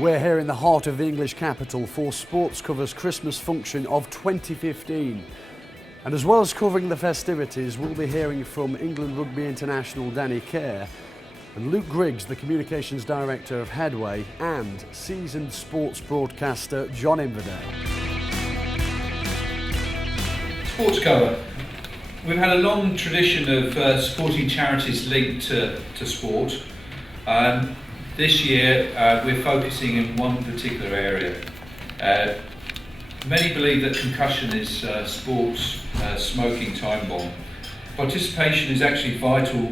We're here in the heart of the English capital for Sportscover's Christmas function of 2015. And as well as covering the festivities, we'll be hearing from England Rugby International Danny Care and Luke Griggs, the Communications Director of Headway, and seasoned sports broadcaster John Inverdale. Sportscover. We've had a long tradition of supporting charities linked to sport. This year we're focusing in one particular area. Many believe that concussion is sport's smoking time bomb. Participation is actually vital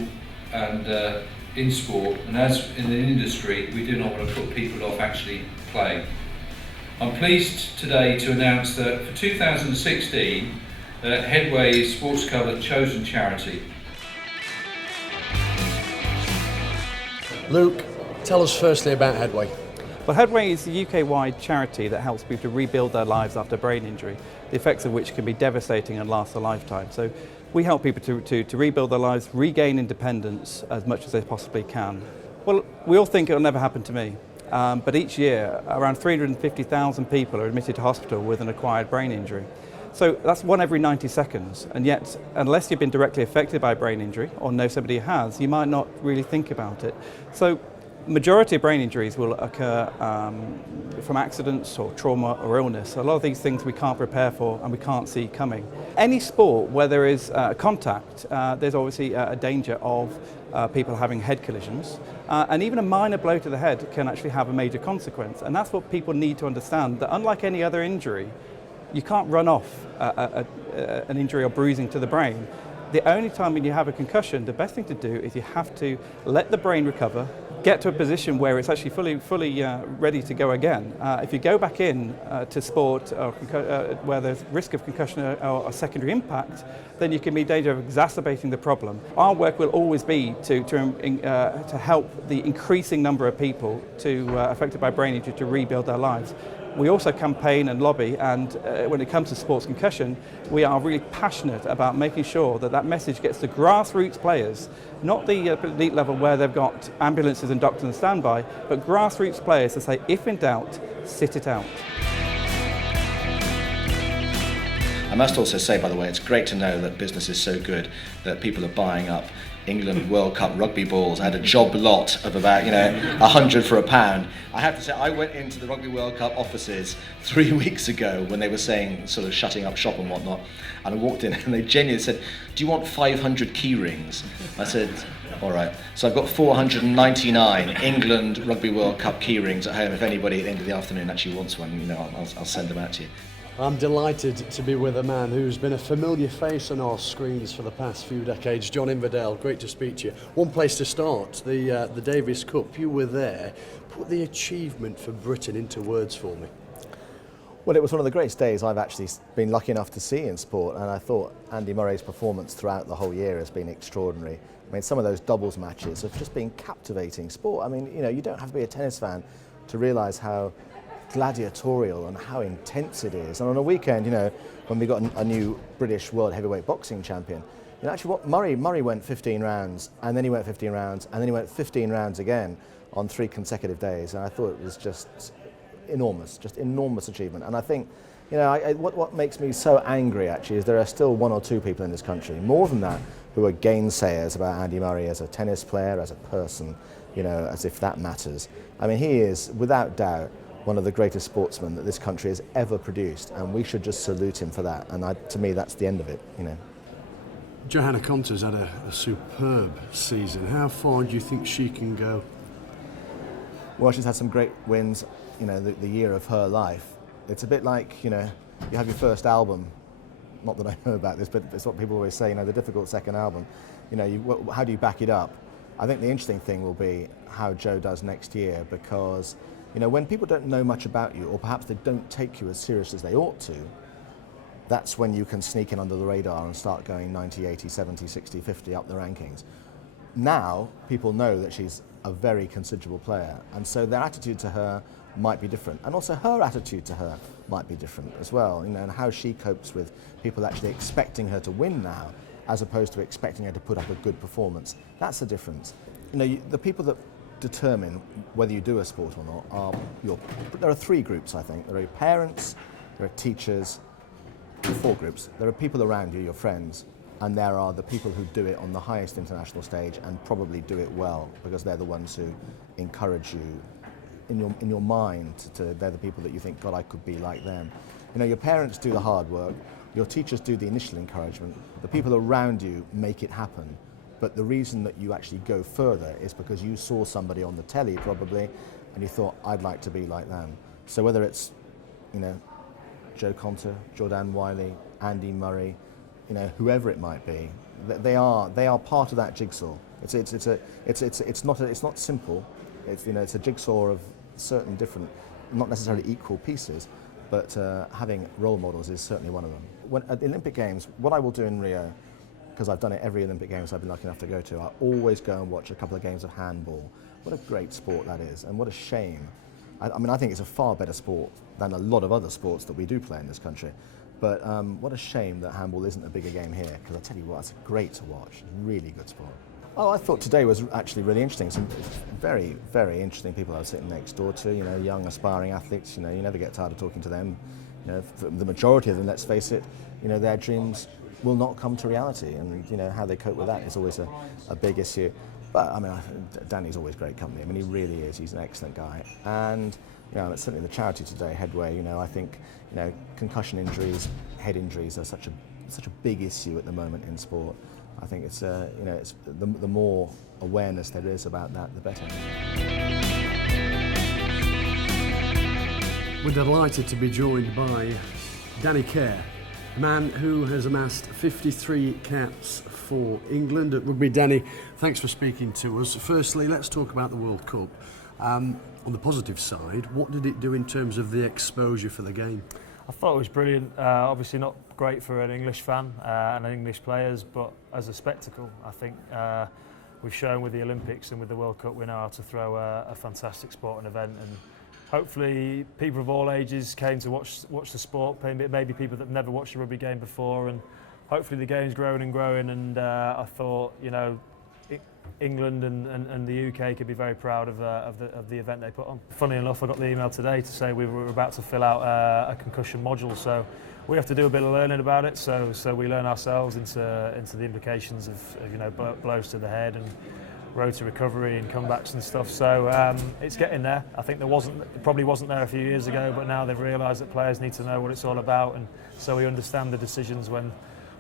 and in sport, and as in the industry we do not want to put people off actually playing. I'm pleased today to announce that for 2016 Headway is Sportscover's chosen charity. Luke, tell us firstly about Headway. Well, Headway is a UK-wide charity that helps people to rebuild their lives after brain injury, the effects of which can be devastating and last a lifetime. So we help people to rebuild their lives, regain independence as much as they possibly can. Well, we all think it'll never happen to me, but each year around 350,000 people are admitted to hospital with an acquired brain injury. So that's 1 every 90 seconds, and yet unless you've been directly affected by brain injury or know somebody who has, you might not really think about it. So majority of brain injuries will occur from accidents or trauma or illness. A lot of these things we can't prepare for and we can't see coming. Any sport where there is contact, there's obviously a danger of people having head collisions, and even a minor blow to the head can actually have a major consequence. And that's what people need to understand, that unlike any other injury, you can't run off an injury or bruising to the brain. The only time when you have a concussion, the best thing to do is you have to let the brain recover, get to a position where it's actually fully ready to go again. If you go back in to sport or where there's risk of concussion or a secondary impact, then you can be in danger of exacerbating the problem. Our work will always be to help the increasing number of people affected by brain injury to rebuild their lives. We also campaign and lobby, and when it comes to sports concussion, we are really passionate about making sure that that message gets to grassroots players, not the elite level where they've got ambulances and doctors on standby, but grassroots players to say, if in doubt, sit it out. I must also say, by the way, it's great to know that business is so good that people are buying up England World Cup rugby balls. I had a job lot of about 100 for £1. I have to say, I went into the Rugby World Cup offices 3 weeks ago when they were saying sort of shutting up shop and whatnot, and I walked in and they genuinely said, "Do you want 500 key rings?" I said, "All right." So I've got 499 England Rugby World Cup key rings at home. If anybody at the end of the afternoon actually wants one, I'll send them out to you. I'm delighted to be with a man who's been a familiar face on our screens for the past few decades, John Inverdale. Great to speak to you. One place to start, the Davis Cup. You were there. Put the achievement for Britain into words for me. Well, it was one of the greatest days I've actually been lucky enough to see in sport, and I thought Andy Murray's performance throughout the whole year has been extraordinary. I mean, some of those doubles matches have just been captivating sport. I mean, you don't have to be a tennis fan to realise how gladiatorial and how intense it is. And on a weekend, when we got a new British world heavyweight boxing champion, actually what Murray went 15 rounds, and then he went 15 rounds, and then he went 15 rounds again on 3 consecutive days. And I thought it was just enormous achievement. And I think, what makes me so angry actually is there are still 1 or 2 people in this country, more than that, who are gainsayers about Andy Murray as a tennis player, as a person, as if that matters. I mean, he is, without doubt, one of the greatest sportsmen that this country has ever produced, and we should just salute him for that. And to me, that's the end of it. Johanna Konta's had a superb season. How far do you think she can go? Well, she's had some great wins. The year of her life. It's a bit like you have your first album. Not that I know about this, but it's what people always say. The difficult second album. How do you back it up? I think the interesting thing will be how Jo does next year, because when people don't know much about you, or perhaps they don't take you as serious as they ought to, that's when you can sneak in under the radar and start going 90, 80, 70, 60, 50 up the rankings. Now, people know that she's a very considerable player, and so their attitude to her might be different. And also her attitude to her might be different as well, and how she copes with people actually expecting her to win now, as opposed to expecting her to put up a good performance. That's the difference. The people that determine whether you do a sport or not there are three groups, I think. There are your parents, there are teachers, four groups. There are people around you, your friends, and there are the people who do it on the highest international stage and probably do it well, because they're the ones who encourage you in your mind. They're the people that you think, God, I could be like them. You know, your parents do the hard work, your teachers do the initial encouragement, the people around you make it happen. But the reason that you actually go further is because you saw somebody on the telly probably, and you thought, I'd like to be like them. So whether it's, you know, Joe Conter, Jordan Wiley, Andy Murray, you know, whoever it might be, they are part of that jigsaw. It's not simple. It's, you know, it's a jigsaw of certain different, not necessarily equal pieces, but having role models is certainly one of them. At the Olympic Games, what I will do in Rio, because I've done it every Olympic Games I've been lucky enough to go to, I always go and watch a couple of games of handball. What a great sport that is, and what a shame. I mean, I think it's a far better sport than a lot of other sports that we do play in this country. But what a shame that handball isn't a bigger game here, because I tell you what, it's great to watch. Really good sport. Oh, I thought today was actually really interesting. Some very, very interesting people I was sitting next door to, you know, young aspiring athletes. You know, you never get tired of talking to them. You know, for the majority of them, let's face it, you know, their dreams will not come to reality, and you know, how they cope with that is always a big issue. But I mean, Danny's always great company. I mean, he really is. He's an excellent guy. And you know, certainly the charity today, Headway, you know, I think, you know, concussion injuries, head injuries are such a big issue at the moment in sport. I think it's, you know, it's the more awareness there is about that, the better. We're delighted to be joined by Danny Kerr, a man who has amassed 53 caps for England at rugby. Danny, thanks for speaking to us. Firstly, let's talk about the World Cup. On the positive side, what did it do in terms of the exposure for the game? I thought it was brilliant. Obviously not great for an English fan and English players, but as a spectacle, I think we've shown with the Olympics and with the World Cup we know how to throw a fantastic sporting event, and hopefully people of all ages came to watch the sport, maybe people that have never watched a rugby game before, and hopefully the game's growing and growing, and I thought, you know, England and the UK could be very proud of the event they put on. Funny enough, I got the email today to say we were about to fill out a concussion module, so we have to do a bit of learning about it. So we learn ourselves into the implications of you know, blows to the head and road to recovery and comebacks and stuff. So it's getting there. I think it probably wasn't there a few years ago, but now they've realised that players need to know what it's all about, and so we understand the decisions when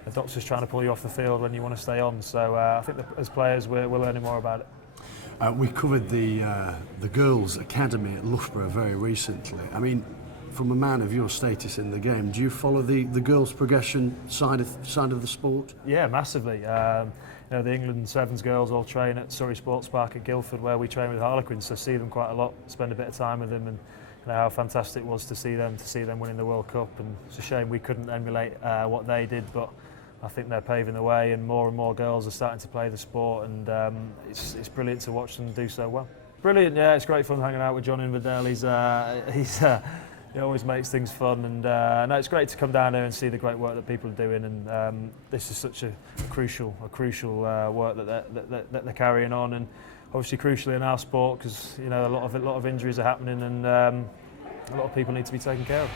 the doctor's trying to pull you off the field when you want to stay on. So I think that as players we're learning more about it. We covered the girls' academy at Loughborough very recently. I mean, from a man of your status in the game, do you follow the girls' progression side of the sport? Yeah, massively. You know, the England Sevens girls all train at Surrey Sports Park at Guildford, where we train with Harlequins, so see them quite a lot, spend a bit of time with them, and you know how fantastic it was to see them winning the World Cup. And it's a shame we couldn't emulate what they did, but I think they're paving the way, and more girls are starting to play the sport, and it's brilliant to watch them do so well. Brilliant, yeah, it's great fun hanging out with John Inverdale. He always makes things fun, and no, it's great to come down here and see the great work that people are doing, and this is such a crucial work that they're carrying on, and obviously crucially in our sport, because you know a lot of injuries are happening, and a lot of people need to be taken care of.